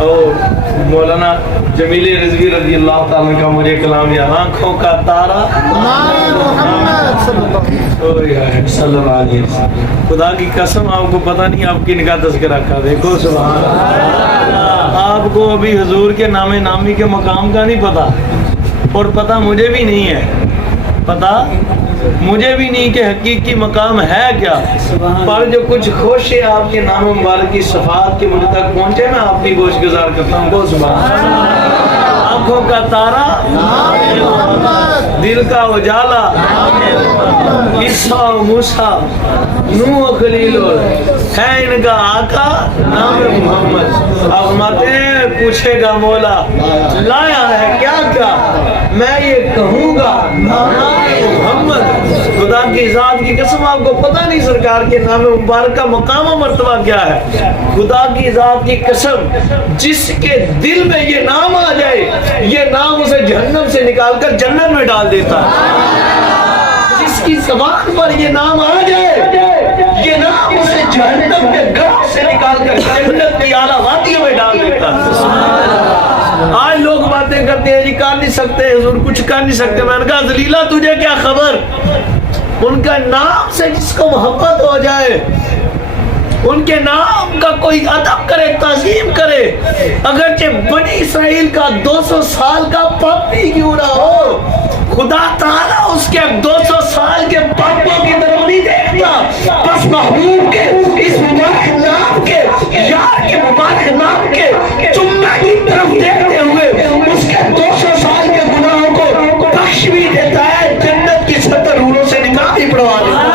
اور مولانا جمیل رضوی رضی اللہ تعالیٰ کا مجھے کلام یا آنکھوں کا تارا صلی اللہ علیہ وسلم. خدا کی قسم آپ کو پتہ نہیں آپ کی نگاہ تذکرہ کا دیکھو سبحان اللہ. آپ کو ابھی حضور کے نام نامی کے مقام کا نہیں پتا، اور پتہ مجھے بھی نہیں ہے، پتہ مجھے بھی نہیں کہ حقیقی مقام ہے کیا، پر جو کچھ خوش ہے آپ کے نام مبارک کی صفات کے مجھ تک پہنچے میں آپ کی گوش گزار کرتا ہوں. کو سبحان اللہ. آنکھوں کا تارا، دل کا اجالا، عیسیٰ و موسیٰ، نوح و خلیل ہے ان کا آقا نام محمد. اب ماتیں پوچھے گا مولا لایا ہے کیا کیا، میں یہ کہوں گا محمد. خدا کی ذات کی قسم آپ کو پتہ نہیں سرکار کے نام مبارک کا مقام و مرتبہ کیا ہے. خدا کی ذات کی قسم جس کے دل میں یہ نام آ جائے، یہ نام اسے جہنم سے نکال کر جنت میں ڈال دیتا ہے. جس کی زبان پر یہ نام آ جائے، یہ نام اسے جہنم کے گڑھ سے نکال کر جنت کی اعلیٰ وادیوں میں ڈال دیتا ہے. آج لوگ باتیں کرتے ہیں جی کر نہیں سکتے حضور، کچھ کر نہیں سکتے. میں نے کہا ذلیلہ تجھے کیا خبر، ان کا نام سے جس کو محبت ہو جائے، ان کے نام کا کوئی ادب کرے، تعظیم کرے، اگرچہ بنی اسرائیل کا 200 سال کا پاپی کیوں نہ ہو، خدا تعالیٰ اس کے 200 سال کے پاپوں کی طرف نہیں دیکھتا، بس محبوب کے اس مبارک نام کے، یار کے مبارک نام کے چمہ کی طرف دیکھتے ہوئے اس کے 200 سال کے گناہوں کو بخش بھی دیتا ہے، جنت کی 70 حوروں سے نکاح بھی پڑھوا دیتا ہے.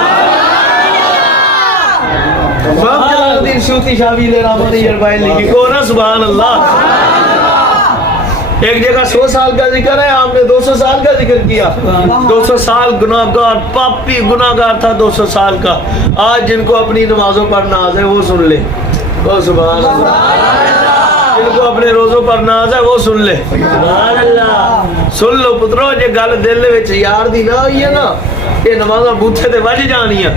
امام جلال الدین سیوطی شاہی رحمۃ اللہ علیہ لکھی کو نا سبحان اللہ. ایک جگہ 100 سال کا ذکر ہے، آپ نے 200 سال کا ذکر کیا. 200 سال گناہگار پاپی گناہگار تھا 200 سال کا. آج جن کو اپنی نمازوں پر ناز ہے وہ سن لے. او سبحان اللہ. جن کو اپنے روزوں پر ناز ہے وہ سن لے. سبحان اللہ. سن لو پترو، جے گل دل دے وچ یار دی نہ ہوئی ہے نا، یہ نمازاں بوتھے تے وج جانیاں.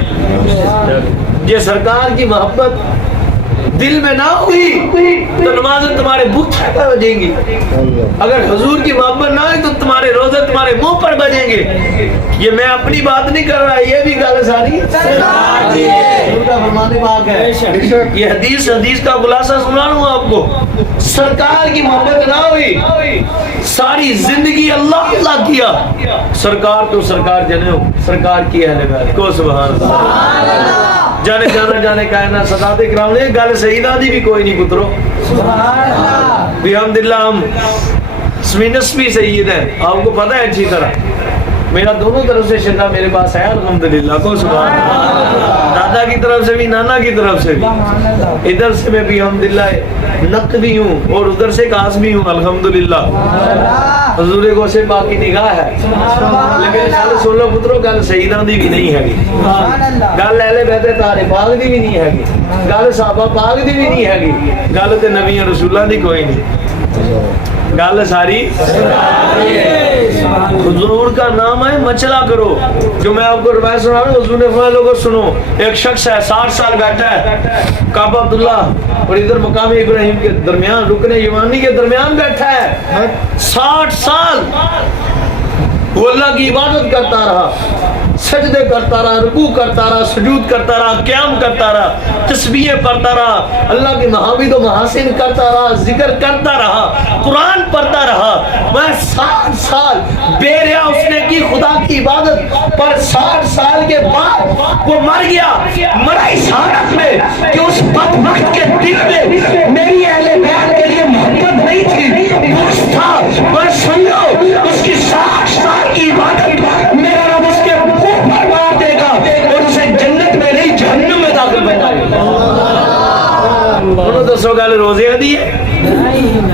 یہ سرکار کی محبت دل میں نہ ہوئی تو نمازیں تمہارے بتھے پر بجیں گی. اگر حضور کی محبت نہ ہوئی تو تمہارے روزے تمہارے منہ پر بجیں گے. یہ میں اپنی بات نہیں کر رہا، یہ بھی گل ساری فرمان پاک ہے. یہ حدیث کا خلاصہ سنا لوں آپ کو. سرکار کی محبت نہ ہوئی، ساری زندگی اللہ اللہ کیا، سرکار تو سرکار جنے ہو، سرکار کی اہل بیت کو سبحان اللہ. جانے جانا جانے کائنات سادات کرام نے گل سیدہ دی بھی کوئی نہیں پترو. سبحان اللہ. بحمدللہ ہم سمینس بھی سید ہیں، آپ کو پتہ ہے اچھی طرح. میرا دونوں طرف سے شنہ میرے پاس ہے الحمدللہ کو سبحان اللہ. دادا کی طرف سے بھی نانا کی طرف سے بھی. ادھر سے میں بھی الحمدللہ نقدی ہوں اور ادھر سے قاسمی ہوں الحمدللہ. حضور کو سے باقی نگاہ ہے. لیکن گل سن لو پترو، گل سیداں دی بھی نہیں ہے، گل اہل بیت طاہر پاک دی بھی نہیں ہے، گل صحابہ پاک دی بھی نہیں ہے، گل تے نبی رسولاں دی کوئی نہیں. گل ساری حضور کا نام ہے مچلا کرو. جو میں آپ کو روایت سنا رہا ہوں، حضور نے فرمایا لوگوں سنو، ایک شخص ہے 60 سال بیٹھا ہے کعبہ عبداللہ اور ادھر مقام ابراہیم کے درمیان، رکن یمانی کے درمیان بیٹھا ہے. 60 سال وہ اللہ کی عبادت کرتا رہا، سجدے کرتا رہا، رکوع کرتا رہا، سجود کرتا رہا، قیام کرتا رہا، تسبیح پڑھتا رہا، اللہ کی محامد و محاسن کرتا رہا، ذکر کرتا رہا، قرآن پڑھتا رہا. میں 60 سال بے ریا اس نے کی خدا کی عبادت پر. 60 سال کے بعد وہ مر گیا. مرا اس حالت میں کہ اس بدبخت کے دل میں میری اہل بیت کے لیے محبت نہیں تھی، بغض تھا. پر سن لو، اس کی 60 سال کی عبادت میرا رب اس کے فرما دے گا اور اسے جنت میں نہیں جہنم میں داخل بنائے گا. بولو دسو گل روزے دی ہے؟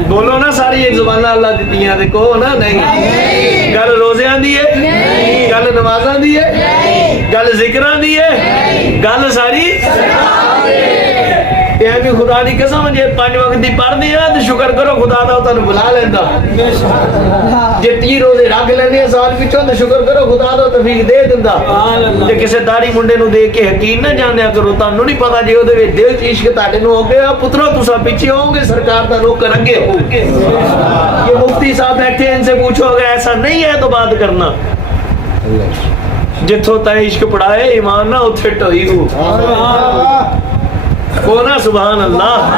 بولو نا ساری ایک زبانہ اللہ دیتی ہیں دیکھو نا. نہیں گل روزے دی ہے، گل نمازاں دی ہے، گل ذکراں دی ہے، گل ساری کہ بھی خدا دی قسم جے 5 وقت دی پڑھ دی نا تو شکر کرو خدا دا تانوں بلا لیندا جے 30 روزے رکھ لیندے سال وچوں تو شکر کرو خدا دا توفیق دے دیندا جے کسے داڑھی منڈے نو دیکھ کے یقین نہ جاندیا کرو تانوں نہیں پتہ جے اودے وچ دل چ عشق تاڈے نو ہو گیا پترو تساں پیچھے ہوں گے سرکار دا نوکر اگے ہو گے یہ مفتی صاحب بیٹھے ان سے پوچھو اگر ایسا نہیں ہے تو بات کرنا جتھوں تے عشق پڑھائے ایمان نہ اتھے ٹوئی ہو کونا سبحان اللہ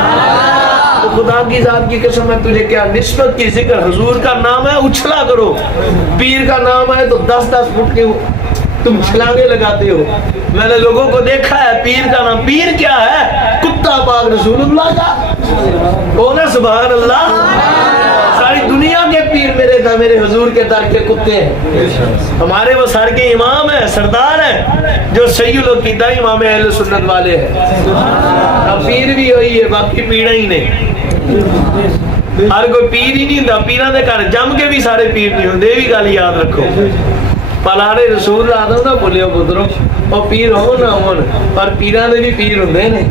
تو خدا کی ذات کی قسم ہے تجھے کیا نسبت کی ذکر حضور کا نام ہے اچھلا کرو پیر کا نام ہے تو 10-10 فٹ کے تم چھلانگے لگاتے ہو میں نے لوگوں کو دیکھا ہے پیر کا نام پیر کیا ہے کتا پاک رسول اللہ کا کونا سبحان اللہ ساری دنیا کے پیر میرے حضور کے در کے کتے ہیں ہمارے وہ سر کے امام ہیں سردار ہیں جو سید العقیدہ امام اہل سنت والے ہیں اب پیر بھی ہوئی ہے باقی پیڑا ہی نہیں ہر کوئی پیر ہی نہیں ہوں پیران دے گھر جم کے بھی سارے پیر نہیں ہوں یہ بھی گل یاد رکھو پلارے رسول لا دو نہ بھولو پترو اور پیر ہو نہ ہون پر پیران دے بھی پیر ہوندے نے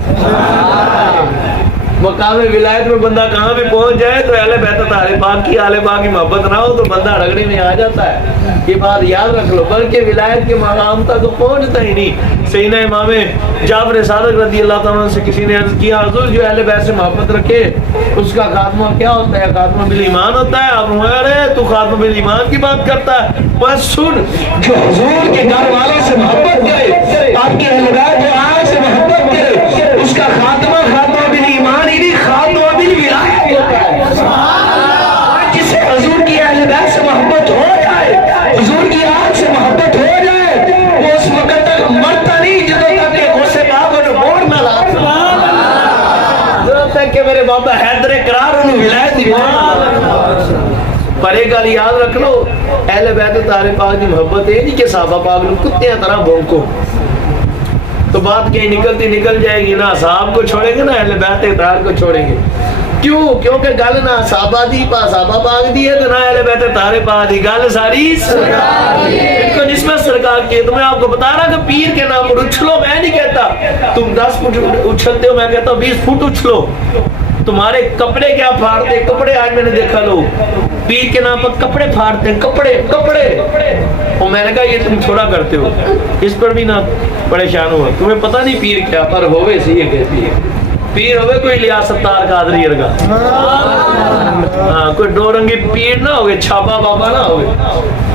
مقام ولایت میں بندہ کہاں بھی پہنچ جائے تو اہل بیت اہل پاک کی محبت نہ ہو تو بندہ رگڑی میں آ جاتا ہے یہ بات یاد رکھ لو بلکہ ولایت کے مقام تک تو پہنچتا ہی نہیں سیدنا امام جعفر صادق رضی اللہ تعالیٰ سے کسی نے عرض کیا حضور جو اہل بیت سے محبت رکھے اس کا خاتمہ کیا ہوتا ہے خاتمہ بالایمان ہوتا ہے آپ ارے تو خاتمہ بالایمان کی بات کرتا ہے بس سن جو حضور کے گھر والوں سے محبت کرے آپ کے اہل بیت جو آج سے محبت کرے اس کا خاتمہ بالایمان ہی نہیں خاتمہ بالولایت ہوتا ہے جسے حضور کی اہل بیت سے محبت ہو جائے حضور کی آنکھ سے محبت ہو جائے وہ اس وقت تک مرتا نہیں جدوں تک کہ غصے پاک انہوں موڑ نہ لاتا جدوں تک کہ میرے بابا حیدر قرار انہوں ولایت دی پر ایک گل یاد رکھ لو اہل بیت طاہر پاک دی محبت ہے نہیں کہ صحابہ پاک نو کتیاں طرح بھونکو تو بات کہیں نکلتی نکل جائے گی نہ صحاب کو چھوڑیں گے نہ اہل بیت اطہار کو چھوڑیں گے کیوں کیونکہ گل نہ صحابہ دی صحابہ پاک دی ہے تو نہ اہل بیت اطہار پاک دی گل ساری سرکار دی ان کو نسبت سرکار کی تو میں آپ کو بتا رہا کہ پیر کے نام پر اچھلو میں نہیں کہتا تم 10 فٹ اچھلتے ہو میں کہتا ہوں 20 فٹ اچھلو تمہارے کپڑے کیا پھاڑتے کپڑے آج میں نے دیکھا لو پیر کے نام پر کپڑے پھاڑتے ہیں کپڑے اور میں نے کہا یہ تم تھوڑا کرتے ہو اس پر بھی نہ پریشان ہوا تمہیں پتہ نہیں پیر کیا پر ہوئے سی یہ کہتی ہے پیر ہوئے کوئی لیاس ستار قادری ارگا کوئی دو رنگی پیر نہ ہوئے چھاپا بابا نہ ہوئے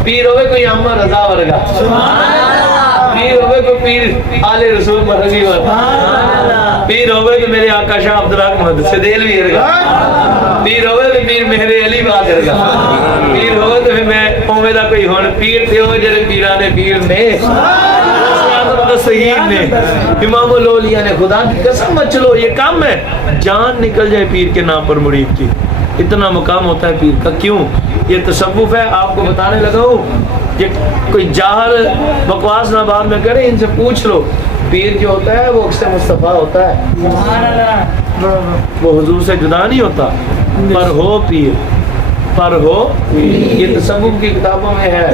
پیر ہوئے کوئی اما رضا ورگا پیر ہوئے کوئی پیر آل رسول مرحبی ورگا پیر ہوئے کہ میرے آقا شاہ عبدالحق محمد سدیلوی ارگا پیر ہوئے کہ پیر مہر علی بات ارگا پیر ہوئے تو پھر میں امیدہ کوئی ہون پیر تھے ہوئے جرے پیرانے پیر نے صحیح نے امام الاولیاء نے خدا کی قسم مت چلو یہ کام ہے جان نکل جائے پیر کے نام پر مرید کی اتنا مقام ہوتا ہے پیر کا کیوں یہ تصوف ہے آپ کو بتانے لگا ہوں یہ کوئی جاہل بکواس نہ بعد میں کرے ان سے پوچھ لو پیر جو ہوتا ہے وہ عکس مصطفیٰ ہوتا ہے وہ حضور سے جدا نہیں ہوتا پر ہو پیر پر ہو یہ تصوف کی کتابوں میں ہے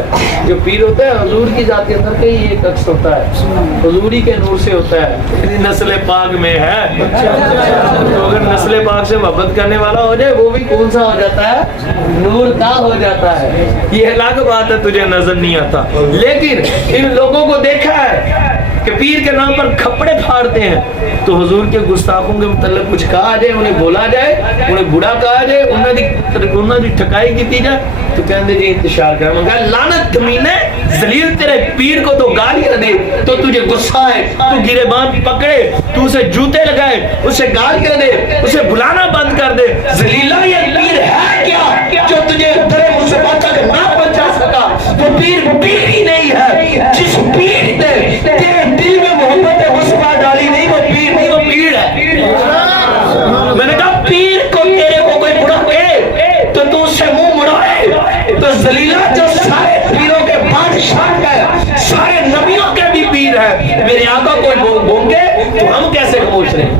جو پیر ہوتا ہے حضور کی ذات کے اندر کا ہی ایک عکس ہوتا ہے حضوری کے نور سے ہوتا ہے نسل پاک میں ہے تو اگر نسل پاک سے محبت کرنے والا ہو جائے وہ بھی کون سا ہو جاتا ہے نور کا ہو جاتا ہے یہ الگ بات ہے تجھے نظر نہیں آتا لیکن ان لوگوں کو دیکھا ہے کہ پیر کے نام پر کپڑے پھاڑتے ہیں تو حضور کے گستاخوں کے متعلق کچھ کہا جائے انہیں بولا جائے انہیں بڑا کہا جائے انہیں دی ٹھکائی کی جائے تو کہندے جی انتشار کر مگر لعنت کمینے ذلیل تیرے پیر کو تو گالیاں دے تو تجھے غصہ ہے تو گرے باندھ پکڑے تو اسے جوتے لگائے اسے گالیاں دے اسے بلانا بند کر دے ذلیلہ یہ پیر ہے کیا جو تجھے درے مصیبت تک نہ پہنچا سکا وہ پیر ہی نہیں ہے جس پیر نے تیرے دل میں محبت غصہ ڈالی نہیں وہ پیر نہیں وہ پیر ہے میں نے کہا پیر کو تیرے کو کوئی بڑا کہے تو اس سے منہ مڑائے تو ذلیلہ جو سارے پیروں کے بادشاہ ہے سارے نبیوں کے بھی پیر ہے میرے آقا کوئی بھونگے تو ہم کیسے خاموش رہیں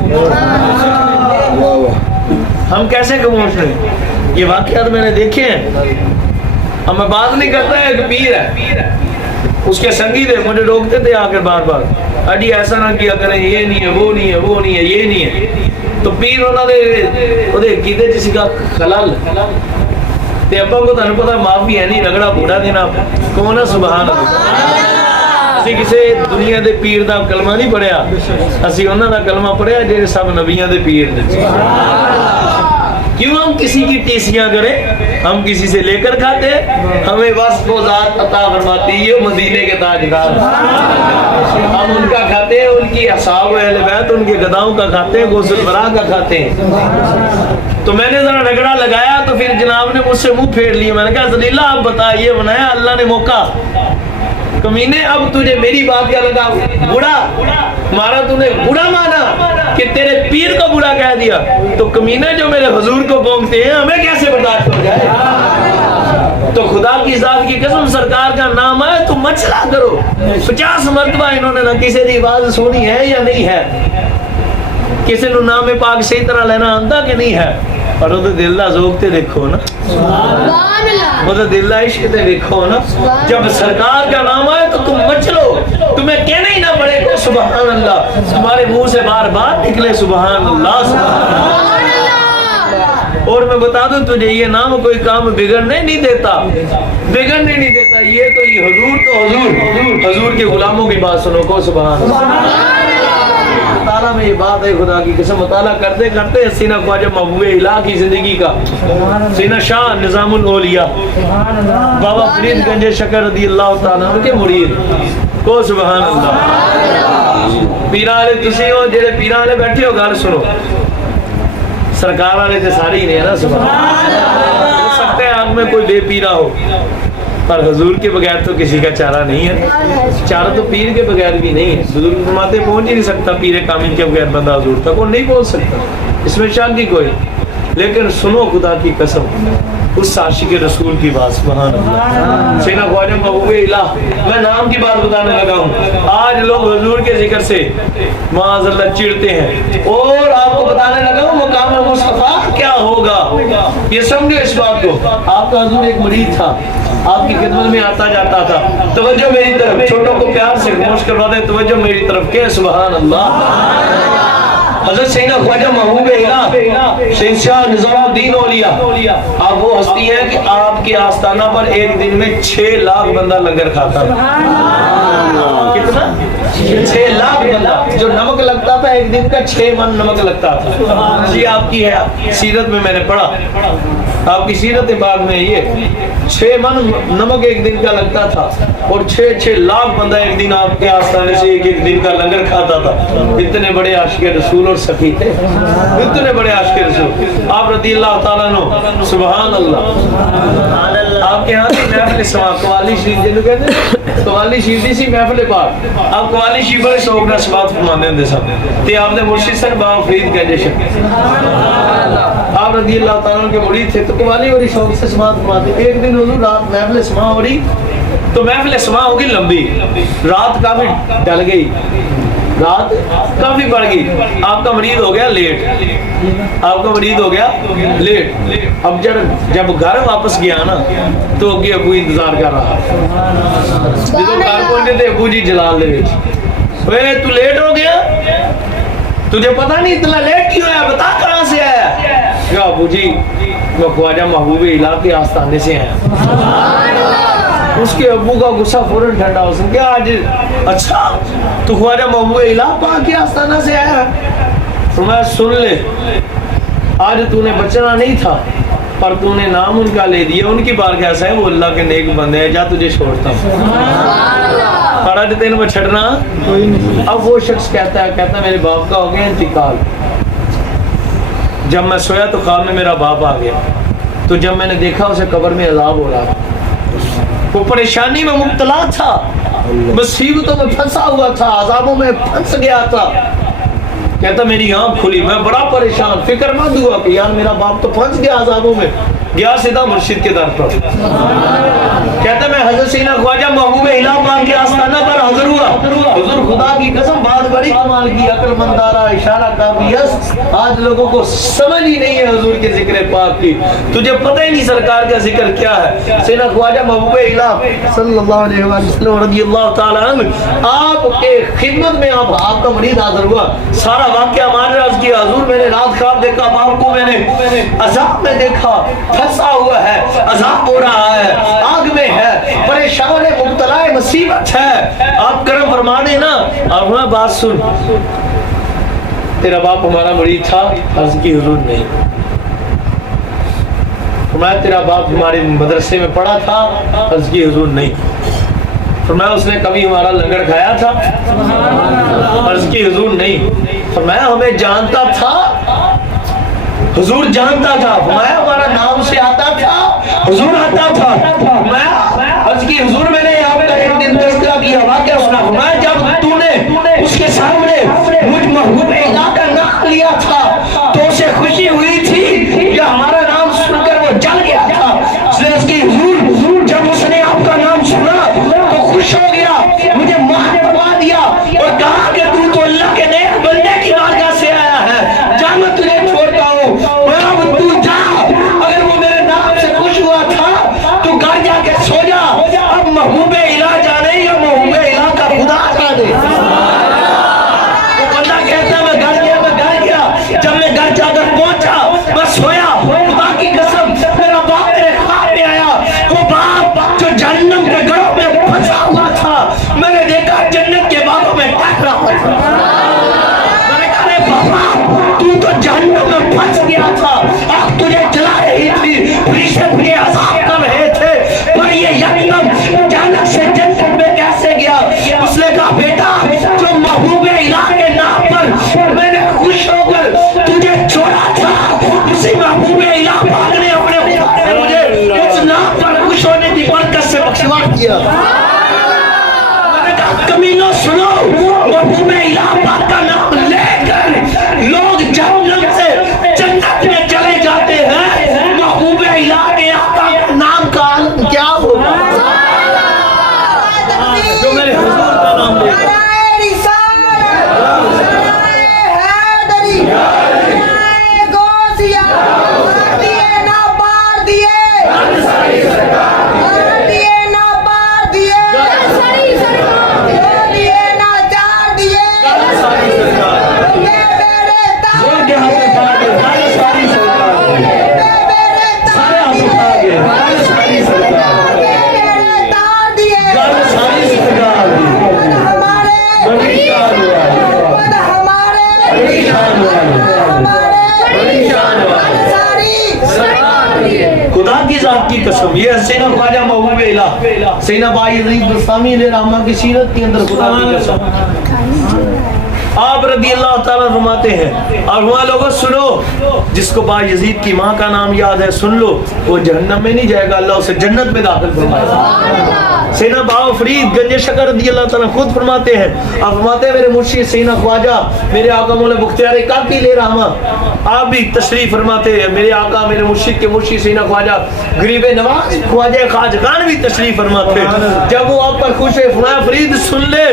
ہم کیسے خاموش رہیں یہ واقعات میں نے دیکھے ہیں اب میں بات نہیں کرتا ہے کہ پیر ہے اس کے سنگی تھے, مجھے روکتے تھے آ کر بار بار, اجی ایسا نہ کیا کریں, یہ نہیں ہے, وہ نہیں ہے, وہ نہیں ہے, یہ نہیں ہے. تو پیر انہوں نے کیتے جسی کا خلل تے ابا کو تانوں پتہ معافی ہے نہیں, رگڑا بوڑا دینا کون ہے. سبحان اللہ. اسی کسی دنیا دے پیر دا کلمہ نہیں پڑھیا, اسی انہاں دا کلمہ پڑھیا جڑے سب نبیاں دے پیر نے. کیوں ہم کسی کی ٹیسیاں کریں, ہم کسی سے لے کر کھاتے, ہمیں بس وہ ذات عطا فرماتی ہے مدینے کے تاجدار. ہم ان کا کھاتے ہیں, ان کی اصحاب اہل بیت, ان کے گداؤں کا کھاتے ہیں, غوث البراء کا کھاتے ہیں. تو میں نے ذرا رگڑا لگایا تو پھر جناب نے مجھ سے منہ پھیر لیا. میں نے کہا ذلیلہ آپ بتا, یہ بنایا اللہ نے موقع, کمینے اب تجھے میری بات کیا لگا بڑا مارا, تو نے بڑا مانا کہ تیرے پیر کو بڑا کہہ دیا, تو کمینے جو میرے حضور کو بونگتے ہیں ہمیں کیسے برداشت ہو جائے. تو خدا کی ذات کی قسم سرکار کا نام ہے تو مچلا کرو. 50 مرتبہ انہوں نے نہ کسی دی آواز سنی ہے یا نہیں ہے, کسی نو نام پاک صحیح طرح لینا آندا کہ نہیں ہے, پر وہ دل دا ذوق تے دیکھو نا, وہ دل دا عشق تے دیکھو نا. جب سرکار کا نام آئے تو تم مچ لو, تمہیں کہنا ہی نہ پڑے کہ سبحان اللہ, تمہارے منہ سے بار بار نکلے سبحان اللہ سبحان اللہ. اور میں بتا دوں تجھے, یہ نام کوئی کام بگڑنے نہیں دیتا, بگڑنے نہیں دیتا. یہ تو یہ حضور, تو حضور حضور کے غلاموں کی بات سنو کو سبحان اللہ. مطالعہ میں یہ بات ہے خدا کی قسم, مطالعہ کرتے کرتے سینہ خواجہ محبوب الہ کی زندگی کا, سینہ شاہ نظام الاولیاء بابا فرید گنج شکر رضی اللہ تعالیٰ عنہ کے مرید کو سبحان اللہ. پیران والے تسی ہو, جڑے پیران والے بیٹھے ہو گل سنو, سرکار والے تے سارے ہی نے نا سبحان اللہ. ہو سکتا ہے آنکھ میں کوئی بے پیرا ہو, پر حضور کے بغیر تو کسی کا چارہ نہیں ہے. چارہ تو پیر کے بغیر بھی نہیں ہے. بزرگ فرماتے پہنچ ہی نہیں سکتا پیر کامل کے بغیر بندہ حضور تک, وہ نہیں پہنچ سکتا, اس میں شک نہیں کوئی. لیکن سنو خدا کی قسم اس عاشق رسول کی بات سبحان اللہ. سینہ خواجہ محبوب الہ, میں نام کی بات بتانے لگا ہوں. آج لوگ حضور کے ذکر سے معاذ اللہ چڑھتے ہیں, اور آپ کو بتانے لگا ہوں مقام مصطفیٰ کیا ہوگا. یہ سمجھو اس بات کو, آپ کا حضور ایک مرید تھا, آپ کی خدمت میں آتا جاتا تھا. توجہ میری طرف, چھوٹوں کو پیار سے خاموش کروا دیں, توجہ میری طرف کہ سبحان اللہ. حضرت سینہ خواجہ محبوب الہ شہنشاہ نظام الدین اولیاء, آپ وہ ہستی ہیں کہ آپ کے آستانہ پر ایک دن میں 6 لاکھ بندہ لنگر کھاتا ہے. کتنا؟ 6 لاکھ بندہ. جو نمک لگتا تھا ایک دن کا 6 من نمک لگتا تھا. جی آپ کی ہے سیرت میں نے پڑھا, آپ کی سیرت پاک میں یہ 6 من نمک ایک دن کا لگتا تھا, اور 6 لاکھ بندہ ایک دن آپ کے آستانے سے ایک دن کا لنگر کھاتا تھا. اتنے بڑے عاشق رسول اور سخی تھے, اتنے بڑے عاشق رسول. آپ رضی اللہ تعالیٰ عنہ سبحان اللہ. آپ کے ہاں سے محفل سما قوالی شریف جنہوں کہتے ہیں, قوالی شریف دی سی محفل پاک. آپ قوالی شریف بڑے شوق نہ سماعت فرماندے ہوں سب, تے آپ نے مرشد سن بابا فرید گنج شکر آپ رضی اللہ تعالیٰ کے مرید تھے, تو قوالی بڑی شوق سے سماعت فرماتے. ایک دن حضور رات محفل سما ہو رہی, تو محفل سما ہوگی لمبی, رات کافی ڈل گئی, رات کافی بڑھ گئی. آپ کا مرید ہو گیا لیٹ, آپ کا مرید ہو گیا لیٹ. اب جب گھر واپس گیا نا, تو اگے ابو انتظار کر رہا. جب گھر پہنچے تھے ابو جی جلال دے وچ, اے تو لیٹ ہو گیا, تجھے پتہ نہیں اتنا لیٹ کیوں ہے, بتا کہاں سے آیا. کہا ابو جی میں خواجہ محبوب الہ کے آستانے سے آیا. اس کے ابو کا غصہ فوراً ٹھنڈا ہو سکتا, کیا آج اچھا تو خواجہ محبوب الہ پاک کے آستانہ سے آیا. فرمایا سن لے, آج تو نے بچنا نہیں تھا, پر تو نے نام ان کا لے دیا. ان کی بار کیسا ہے, وہ اللہ کے نیک بندے ہیں, جا تجھے چھوڑتا ہوں. پر آج تین میں چھڑنا. اب وہ شخص کہتا ہے میرے باپ کا ہو گیا انتقال. جب میں سویا تو خواب میں میرا باپ آ گیا, تو جب میں نے دیکھا اسے قبر میں عذاب ہو رہا, وہ پریشانی میں مبتلا تھا, مصیبتوں میں پھنسا ہوا تھا, عذابوں میں پھنس گیا تھا. کہتا میری آنکھ کھلی, میں بڑا پریشان فکر مند ہوا کہ یار میرا باپ تو پھنس گیا عذابوں میں, گیا سیدھا مرشد کے در پر. کہتا میں حضرت سینا خواجہ محبوب الہ پاک کے آستانہ پر حاضر ہوا. حضور خدا کی قسم بات بڑی کمال کی, عقل مند دارا, اشارہ کافی ہے. آج لوگوں کو سمجھ ہی نہیں ہے حضور کے ذکر پاک کی. تجھے پتہ ہی نہیں سرکار کا ذکر کیا ہے. سینا خواجہ محبوب الہ صلی اللہ علیہ وسلم رضی اللہ تعالی عنہ آپ کے خدمت میں آپ کا مرید حاضر ہوا. سارا واقعہ مان رہا کیا. حضور میں نے رات خواب دیکھا, باپ کو میں نے عذاب میں دیکھا, پھنسا ہوا ہے, عذاب ہو رہا ہے, آگ میں ہے, پریشان ہے, مبتلا ہے, مصیبت ہے. آپ کرم فرمانے نا. آپ نے بات سن, تیرا باپ ہمارا مرید تھا. عرض کی حضور نہیں. فرمایا تیرا باپ ہمارے مدرسے میں پڑھا تھا. عرض کی حضور نہیں. فرمایا اس نے کبھی ہمارا لنگر کھایا تھا. عرض کی حضور نہیں. فرمایا ہمیں جانتا تھا. حضور جانتا تھا. فرمایا ہمارا نام سے آتا تھا. حضور آتا تھا. فرمایا عرض کی حضور میں نے آپ کا ایک دن تذکرہ کیا, واقعہ سنا. فرمایا جب تو نے اس کے سامنے مجھ محبوب الہ کا نام لیا تھا تو اسے خوشی ہوئی تھی یا ہمارا نام سن کر وہ جل گیا تھا؟ اس نے اس کی حضور جب اس نے آپ کا نام سنا تو خوش ہو گیا, مجھے ماں نے پڑھا دیا اور کہا کہ تو اللہ کے نیک بندے کی بارگاہ سے آیا ہے, جا میں تجھے چھوڑتا ہوں. اب تو جا, اگر وہ میرے نام سے خوش ہوا تھا تو گھر جا کے سو جا. اب محبوب الہ جانے یا محبوب الہ کا خدا جانے. وہ بندہ کہتا ہے میں گھر گیا. جب میں گھر جا کر پہنچا میں سویا. خدا کی قسم میرا باپ میرے خواب میں آیا. وہ باپ جو جہنم کے گڑھوں میں پھنسا ہوا تھا میں نے دیکھا جنت کے باغوں میں ٹہل رہا تھا. میں نے کہا بابا تو تو جہنم میں پھنس گیا تھا, آگ تجھے جلا رہی تھی, فرشتے تجھے عذاب کر رہے تھے, پر یہ یکدم جنت سے جنت میں کیسے گیا؟ اس نے کہا بیٹا جو محبوب الہ کے نام پر میں نے خوش ہو کر تجھے چھوڑا تھا, اسی محبوب الہ پاک نے اپنے مجھے اس نام پر خوش ہونے کی برکت سے بخشوا کیا. میں نے کہا کمینوں سنو, محبوب الہ پاک کا نام لے کر لوگ جہنم سے جنت میں چلے جاتے ہیں. محبوب الہ کے آقا کے نام کا عالم کیا ہوگا جو میرے حضور کا نام لے گا. خدا کی ذات کی قسم, یہ سینا خواجہ محبوب الہ سینا بائی یزید بستامی علیہ رحمہ کی سیرت کے اندر خدا کی قسم آپ رضی اللہ تعالیٰ فرماتے ہیں. اور وہاں لوگوں سنو, جس کو با یزید کی ماں کا نام یاد ہے سن لو, وہ جہنم میں نہیں جائے گا, اللہ اسے جنت میں داخل فرمائے گا. سینا باو فرید گنج شکر رضی اللہ تعالیٰ خود فرماتے ہیں, آپ فرماتے ہیں میرے مرشد سینا خواجہ میرے آقا مولا بختیار کاکی علیہ رحمہ آپ بھی تشریف فرماتے ہیں. میرے آقا میرے مرشد کے مرشد سینا خواجہ غریب نواز خواجہ خواجگان بھی تشریف فرماتے ہیں. جب وہ آپ پر خوش ہے فرمایا فرید سن لے,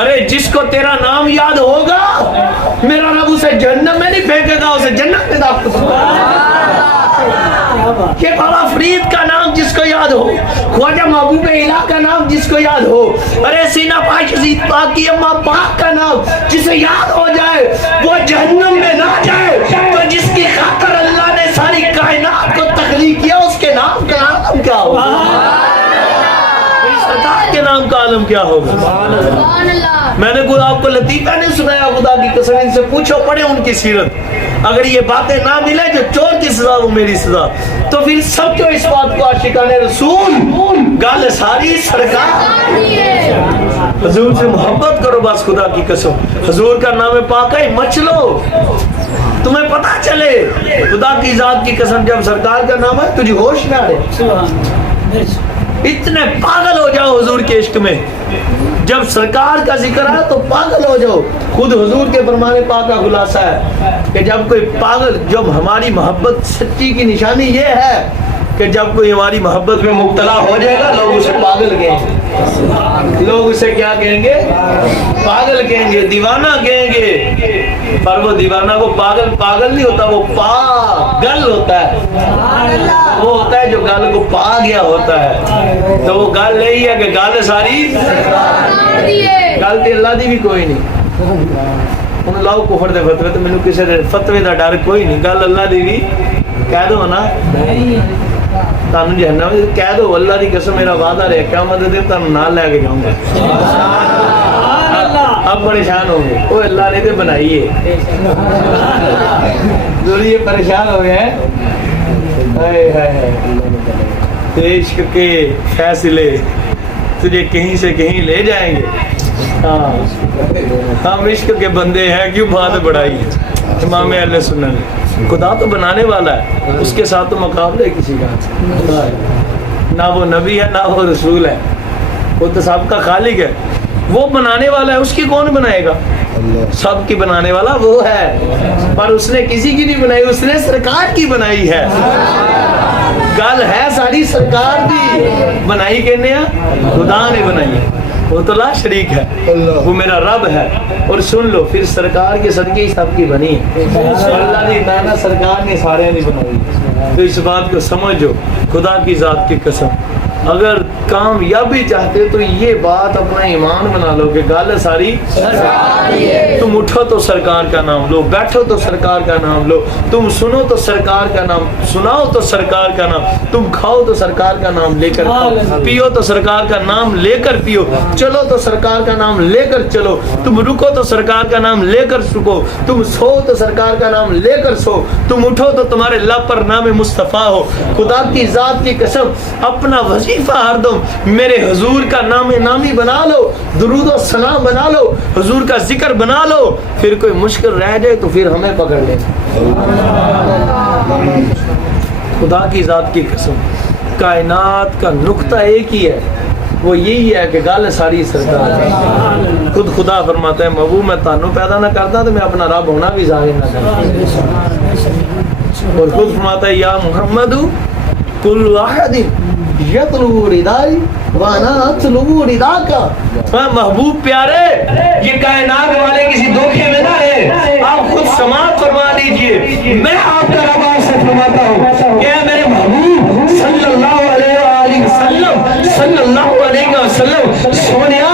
ارے جس کو تیرا نام یاد ہوگا میرا رب اسے جہنم میں نہیں پھینکے گا, اسے جنت میں داخل کرے گا. کہ بابا فرید کا نام جس کو یاد ہو, خواجہ محبوب الہ کا نام جس کو یاد ہو, ارے سینا پاک یزید پاک کی اماں پاک کا نام جسے یاد ہو جائے وہ جہنم میں نہ جائے. تو جس کی خاطر اللہ نے ساری کائنات کو تخلیق کیا اس کے نام کا عالم کیا ہوگا, کے نام کا عالم کیا ہوگا. میں نے آپ کو لطیفہ نہیں سنایا, خدا کی قسم ان سے پوچھو پڑھے ان کی سیرت. اگر یہ باتیں نہ ملے جو چور کی سزا وہ میری سزا, تو پھر سب کیوں اس بات کو عاشقان رسول گال ساری سرکار حضور سے محبت کرو بس. خدا کی قسم حضور کا نام پاک ہے مچ لو, تمہیں پتا چلے. خدا کی ذات کی قسم جب سرکار کا نام ہے تجھے ہوش نہ رہے, اتنے پاگل ہو جاؤ حضور کے عشق میں. جب سرکار کا ذکر ہے تو پاگل ہو جاؤ. خود حضور کے فرمان پاک کا خلاصہ ہے کہ جب کوئی پاگل, جب ہماری محبت سچی کی نشانی یہ ہے کہ جب کوئی ہماری محبت میں مبتلا ہو جائے گا لوگ اسے پاگل کہیں گے، لوگ اسے کیا کہیں گے؟ پاگل کہیں گے، دیوانہ کہیں گے۔ پر وہ دیوانہ کو پاگل نہیں ہوتا، وہ پاگل ہوتا ہے، وہ ہوتا ہے جو گل کو پا گیا ہوتا ہے۔ تو وہ گل یہی ہے کہ گل ساری گل تے اللہ دی بھی کوئی نہیں۔ ہوں لاؤ کفر دے فتوے تو مینوں کسی دے فتوے دا ڈر کوئی نہیں، گل اللہ دی بھی کہہ دو نا، تانوں جہنم کہہ دو اللہ دی قسم میرا وعدہ رہے قیامت دے دن تانوں نال لے کے جاؤں گا۔ اب پریشان ہوں گے، وہ اللہ نے تو بنائی ہے، یہ پریشان ہو گئے ہیں، عشق کے فیصلے تجھے کہیں سے کہیں لے جائیں گے۔ ہم عشق کے بندے ہیں، کیوں بات بڑھائی ہے؟ امام اہل سنت، خدا تو بنانے والا ہے، اس کے ساتھ تو مقابلہ کسی کا نہ وہ نبی ہے نہ وہ رسول ہے، وہ تو سب کا خالق ہے، وہ بنانے والا ہے، اس کی کون بنائے گا؟ سب کی بنانے والا وہ ہے، پر اس نے کسی کی نہیں بنائی، اس نے سرکار کی بنائی ہے۔ گل ہے ساری سرکار دی، بنائی کہنے خدا نے بنائی ہے، وہ تو لا شریک ہے، وہ میرا رب ہے۔ اور سن لو پھر سرکار کے صدقے ہی سب کی بنی ہے، اللہ نے تعالیٰ سرکار نے سارے نہیں بنائی۔ تو اس بات کو سمجھو، خدا کی ذات کی قسم اگر کامیابی چاہتے تو یہ بات اپنا ایمان بنا لو کہ گل ساری تم اٹھو تو سرکار کا نام لو، بیٹھو تو سرکار کا نام لو، تم سنو تو سرکار کا نام سناؤ، تو سرکار کا نام، تم کھاؤ تو سرکار کا نام لے کر کھاؤ، پیو تو سرکار کا نام لے کر پیو، چلو تو سرکار کا نام لے کر چلو، تم رکو تو سرکار کا نام لے کر رکو، تم سو تو سرکار کا نام لے کر سو، تم اٹھو تو تمہارے لب پر نام مصطفیٰ ہو۔ خدا کی ذات کی قسم اپنا وظیفہ ہر دم میرے حضور کا نام نامی بنا لو، درود و سلام بنا لو، حضور کا ذکر بنا لو، پھر کوئی مشکل رہ جائے تو پھر ہمیں پکڑ لے۔ خدا کی ذات کی قسم کائنات کا نقطہ ایک ہی ہے، وہ یہی ہے کہ گل ساری سرکار ہے۔ خود خدا فرماتا ہے محبوب میں تانوں پیدا نہ کرتا تو میں اپنا رب ہونا بھی ظاہر نہ کرتا، اور خود فرماتا ہے یا محمد کل واحد یطلب ردائی وانا اطلب رداکا۔ محبوب پیارے یہ کائنات والے کسی دھوکے میں نہ ہے، آپ خود سماعت فرما دیجئے، میں آپ کا رب آپ سے فرماتا ہوں کہ اے میرے محبوب صلی اللہ علیہ وآلہ وسلم صلی اللہ علیہ وسلم سونیا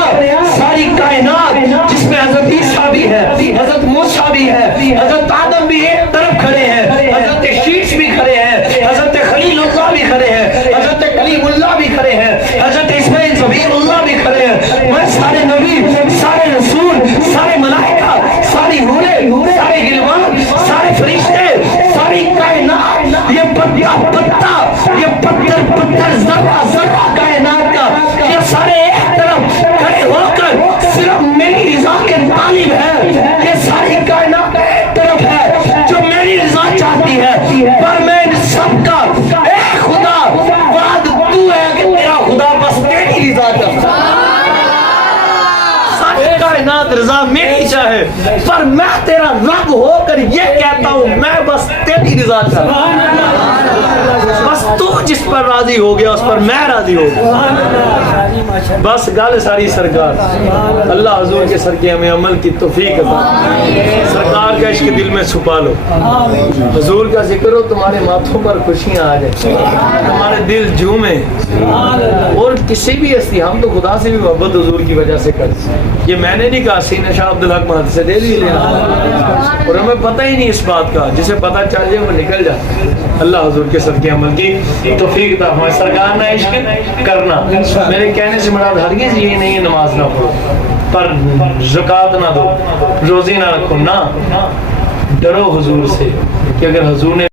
ساری کائنات جس میں حضرت عیسیٰ بھی ہے، حضرت موسیٰ بھی ہے، حضرت آدم بھی ایک طرف کھڑے ہیں، حضرت شیش بھی کھڑے ہیں، حضرت خلیل اللہ بھی کھڑے ہیں، حضرت کلیم اللہ بھی کھڑے ہیں، حضرت اسماعیل ظبیر اللہ بھی کھڑے ہیں، میں سارے نبی، سارے رسول، سارے ملائکہ، ساری حوریں، سارے گلوان، سارے فرشتے، ساری کائنات، یہ پتا یہ پتھر ذرہ ذرہ کائنات کا، یہ سارے ایک طرف کھڑے ہو کر صرف میری رضا کے طالب ہے، یہ ساری کائنات ایک طرف ہے جو میری رضا چاہتی ہے، پر میں ان سب کا اے خدا وعد تو ہے کہ تیرا خدا بس تیری رضا چاہتا ہے، ساری کائنات رضا میری چاہے، پر میں تیرا رب ہو کر یہ کہتا ہوں میں بس تیری رضا چاہتا ہوں، بس تو جس پر راضی ہو گیا اس پر میں راضی ہو گیا، بس گل ساری سرکار۔ اللہ حضور کے صدقے ہمیں عمل کی توفیق عطا، سرکار کا عشق دل میں چھپا لو، حضور کا ذکر ہو تمہارے ماتھوں پر خوشیاں آ جائیں، تمہارے دل جھومیں، اور کسی بھی ہستی ہم تو خدا سے بھی محبت حضور کی وجہ سے کرتے، یہ میں نے نہیں کہا، سینہ شاہ عبدالحق مہدی سے دے لینا، اور ہمیں پتہ ہی نہیں اس بات کا، جسے پتہ چل جائے وہ نکل جائے۔ اللہ حضور کے صدقے عمل کی توفیق عطا فرمائے۔ سرکار نہ عشق کرنا، میرے کہنے سے مراد ہرگز یہ نہیں ہے نماز نہ پڑھو، پر زکوٰۃ نہ دو، روزی نہ رکھو، نہ ڈرو حضور سے کہ اگر حضور نے